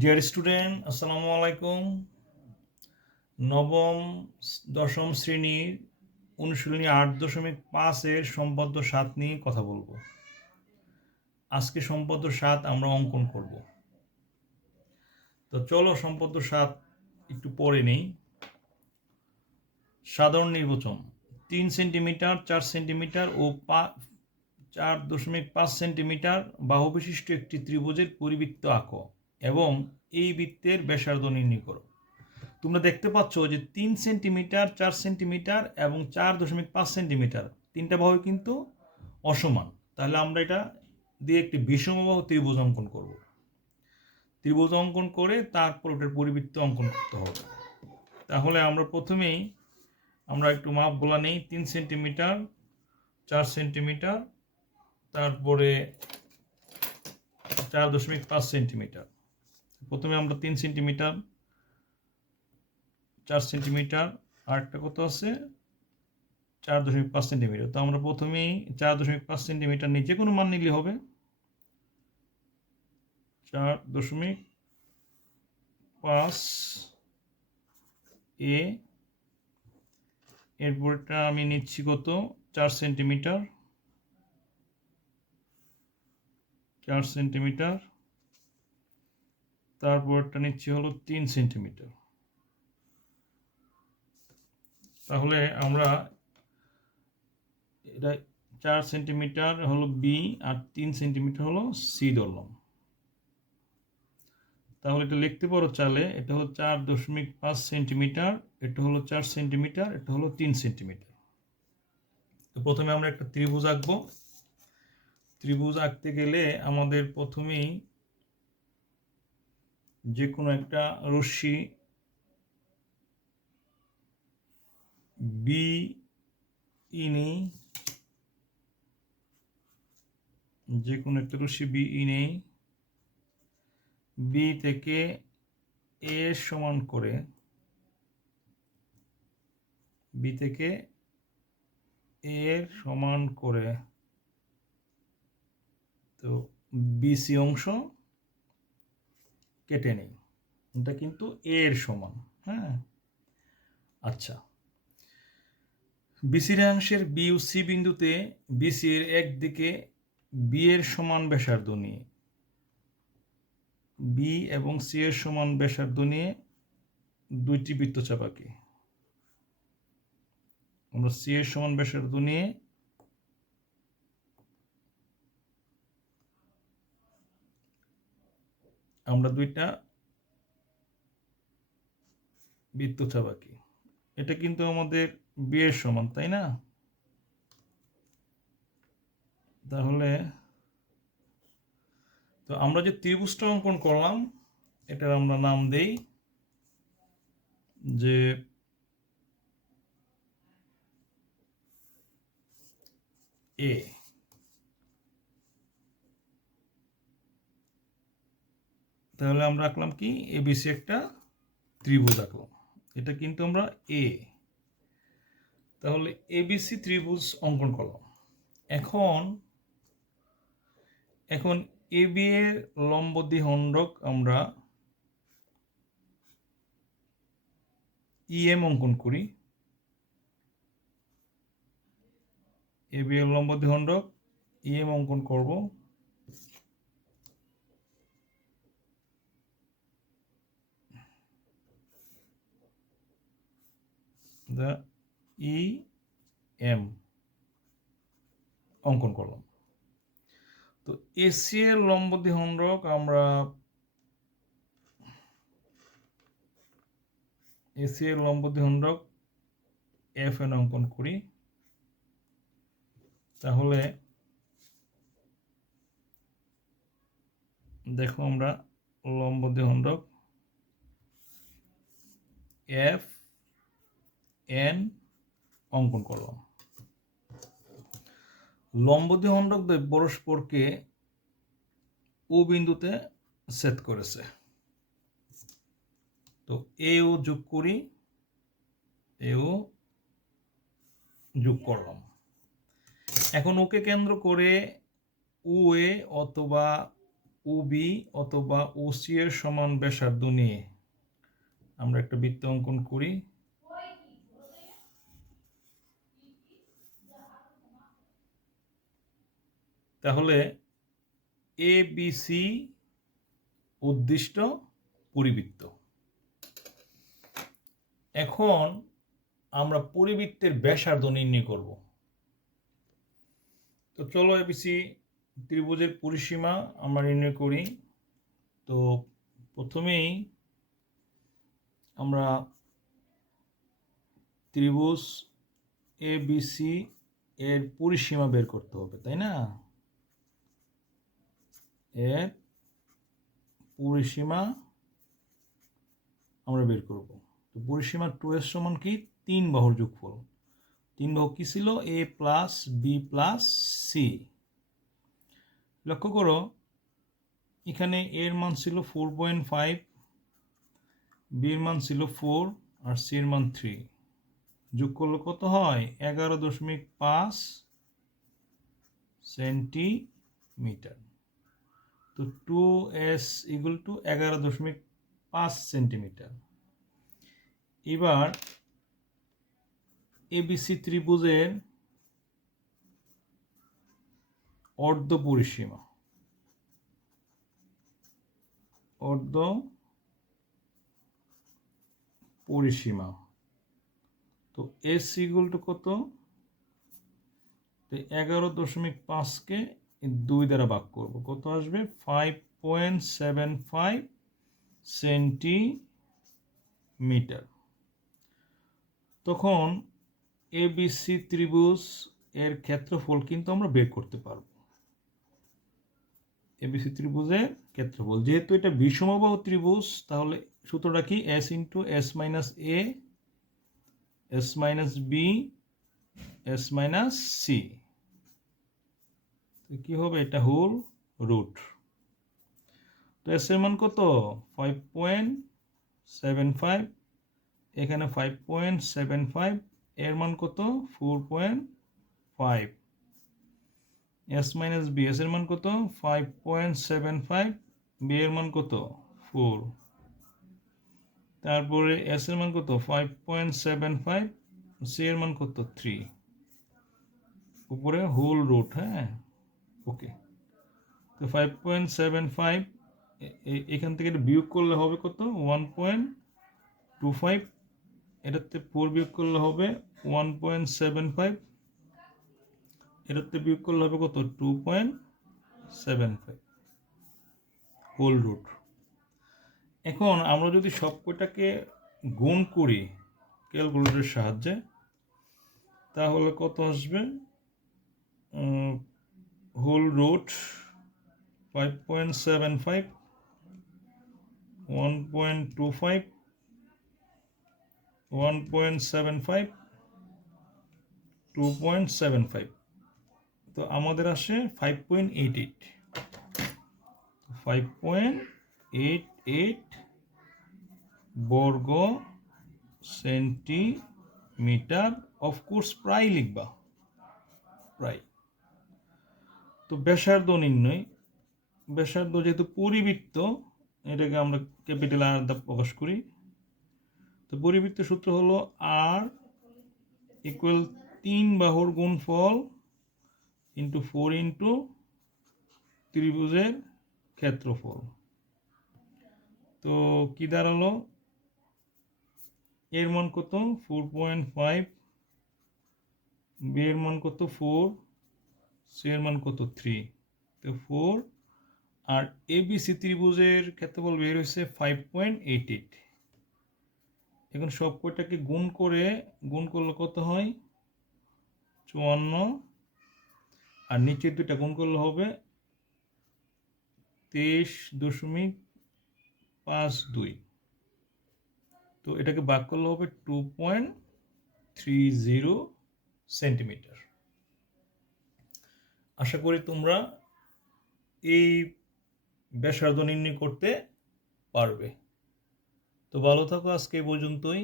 Dear student, আসসালামু আলাইকুম। নবম দশম শ্রেণীর অনুশীলনী 8.5-এর সম্পদ্য 7 নিয়ে কথা বলবো। আজকে সম্পদ্য 7 আমরা অঙ্কন করব। তো চলো সম্পদ্য 7 একটু পড়ে নেই। সাধারণ নির্বাচন 3 সেন্টিমিটার, 4 সেন্টিমিটার ও 4.5 সেন্টিমিটার বাহু বিশিষ্ট একটি ত্রিভুজের পরিবৃত্ত আঁকো এবং এই বৃত্তের ব্যাসার্ধ নির্ণয় করো। তোমরা দেখতে পাচ্ছ যে 3 সেন্টিমিটার, 4 সেন্টিমিটার এবং 4.5 সেন্টিমিটার তিনটা বাহু কিন্তু অসমান। তাহলে আমরা এটা দিয়ে একটি বিষমবাহু ত্রিভুজ অঙ্কন করব। ত্রিভুজ অঙ্কন করে তারপর ওটার পরিবৃত্ত অঙ্কন করতে হবে। তাহলে আমরা প্রথমেই একটু মাপ বলা নেই। 3 সেন্টিমিটার, 4 সেন্টিমিটার, তারপরে 4.5 সেন্টিমিটার। প্রথমে আমরা 3 সেন্টিমিটার, 4 সেন্টিমিটার, আর একটা কত আছে 4.5 সেন্টিমিটার। তো আমরা প্রথমেই 4.5 সেন্টিমিটার নিয়ে যে কোনো মান নিলে হবে। 4.5 এ, এরপরটা আমি নিচ্ছি কত 4 সেন্টিমিটার, 4 সেন্টিমিটার, তারপরটা নিচ্ছি হলো 3 সেন্টিমিটার। তাহলে আমরা এটা 4 সেন্টিমিটার হলো বি আর 3 সেন্টিমিটার হলো সি ধরলাম। তাহলে এটা লিখতে পারো চালে, এটা হলো 4.5 সেন্টিমিটার, এটা হলো 4 সেন্টিমিটার, এটা হলো 3 সেন্টিমিটার। তো প্রথমে আমরা একটা ত্রিভুজ আঁকবো। ত্রিভুজ আঁকতে গেলে আমাদের প্রথমেই যে কোনো একটা রশ্মি বি নেই, যে কোনো একটা রশ্মি বি নেই, বি থেকে এ সমান করে, বি থেকে এর সমান করে, তো বিসি অংশ কেটে নেই। এটা কিন্তু এর সমান। হ্যাঁ, আচ্ছা। বিসি রেখাংশের বি ও সি বিন্দুতে বিসির একদিকে বি এর সমান ব্যাসার্ধ নিয়ে, বি এবং সি এর সমান ব্যাসার্ধ নিয়ে দুইটি বৃত্তচাপ আঁকি। আমরা সি এর সমান ব্যাসার্ধ নিয়ে আমরা দুইটা বৃত্তচাপ আঁকি। এটা কিন্তু আমাদের বি এর সমান, তাই না? তাহলে তো আমরা যে ত্রিভুজটা অঙ্কন করলাম এটার আমরা নাম দেই যে এ। তাহলে আমরা আঁকলাম কি এবিসি একটা ত্রিভুজ আঁকলাম। এটা কিন্তু আমরা এ। তাহলে এবিসি ত্রিভুজ অঙ্কন করলাম। এখন এবি এর লম্ব দ্বিখণ্ডক আমরা ইএম অঙ্কন করি। এবি এর লম্ব দ্বিখণ্ডক ইএম অঙ্কন করব। ই এম অঙ্কন করলাম। তো এসি এর লম্ব দ্বিখণ্ডক আমরা এসি এর লম্ব দ্বিখণ্ডক এফ এন অঙ্কন করি। তাহলে দেখো আমরা লম্ব দ্বিখণ্ডক এফ এন অঙ্কন করলাম। লম্ব দ্বিখণ্ডক পরস্পরকে ও বিন্দুতে ছেদ করেছে। তো এও যোগ করি, এও যোগ করলাম। এখন ওকে কেন্দ্র করে ও এ অথবা ওবি অথবা ওসি এর সমান ব্যাসার্ধ নিয়ে আমরা একটা বৃত্ত অঙ্কন করি। তাহলে এ বি সি উদ্দিষ্ট পরিবৃত্ত। এখন আমরা পরিবৃত্তের ব্যাসার্ধ নির্ণয় করব। তো চলো এবিসি ত্রিভুজের পরিসীমা আমরা নির্ণয় করি। তো প্রথমেই আমরা ত্রিভুজ এবিসি এর পরিসীমা বের করতে হবে, তাই না? এর পরিসীমা আমরা বের করব। তো পরিসীমা 2s সমান কি? 3 বাহুর যোগফল। 3 বাহু কি ছিল? a plus B plus C. লক্ষ্য করো এখানে এর মান ছিল 4.5, বির মান ছিল 4 আর সির মান 3। যোগ করলে কত হয়? 11.5 সেন্টিমিটার। তো 2s ইকুয়াল টু 11.5 সেন্টিমিটার। এবার এবিসি ত্রিভুজের অর্ধ পরিসীমা, অর্ধ পরিসীমা। তো এস ইকুয়াল টু কত? তো 11.5কে 2 দ্বারা ভাগ করব, কত আসবে? 5.75 সেন্টিমিটার। তখন এবিসি ত্রিভুজ এর ক্ষেত্রফল কিন্তু আমরা বের করতে পারব। এবিসি ত্রিভুজের ক্ষেত্রফল, যেহেতু এটা বিষমবাহু ত্রিভুজ, তাহলে সূত্রটা কি? S into S minus A, S minus B, S minus C. কি হবে? এটা হোল রুট। তো এস এর মান কত? 5.75, এখানে 5.75, এর মান কত? 4.5। এস মাইনাস বি, এস এর মান কত? 5.75, বি এর মান কত? 4। তারপরে এস এর মান কত? 5.75, সি এর মান কত? 3। উপরে হোল রুট। হ্যাঁ, ওকে। তো 5.75 এখান থেকে বিয়োগ করলে হবে কত? 1.25। এটাতে 4 বিয়োগ করলে হবে 1.75, এটাতে বিয়োগ করলে হবে কত? 2.75 হোল রুট। এখন আমরা যদি সব কয়টাকে গুণ করি ক্যালকুলেটরের সাহায্যে, তাহলে কত আসবে? Whole root 5.75, 1.25, 1.75, 2.75। তো আমাদের আসে 5.88, 5.88 বর্গ সেন্টিমিটার। অফকোর্স প্রায় লিখবা, প্রায়। তো ব্যাসার্ধ নির্ণয়, ব্যাসার্ধ যেহেতু পরিবৃত্ত, এটাকে আমরা ক্যাপিটাল আর দ্বারা প্রকাশ করি। তো পরিবৃত্তের সূত্র হলো আর ইকুয়াল 3 বাহুর গুণফল ইন্টু 4 ইন্টু ত্রিভুজের ক্ষেত্রফল। তো কি দাঁড়ালো? এর মান কত? 4.5, বি এর মান কত? 4, সি এর মান কত? 3। তো 4 আর এবিসি ত্রিভুজের ক্ষেত্রফল বের হয়েছে 5.88। এখন সব কয়টাকে গুণ করলে কত হয়? 54। আর নিচের দুইটা গুণ করলে হবে 23.52। তো এটাকে ভাগ করলে হবে 2.30 সেন্টিমিটার। আশা করি তোমরা এই ব্যাসার্ধ নির্ণয় করতে পারবে। তো ভালো থাকো, আজকে এই পর্যন্তই।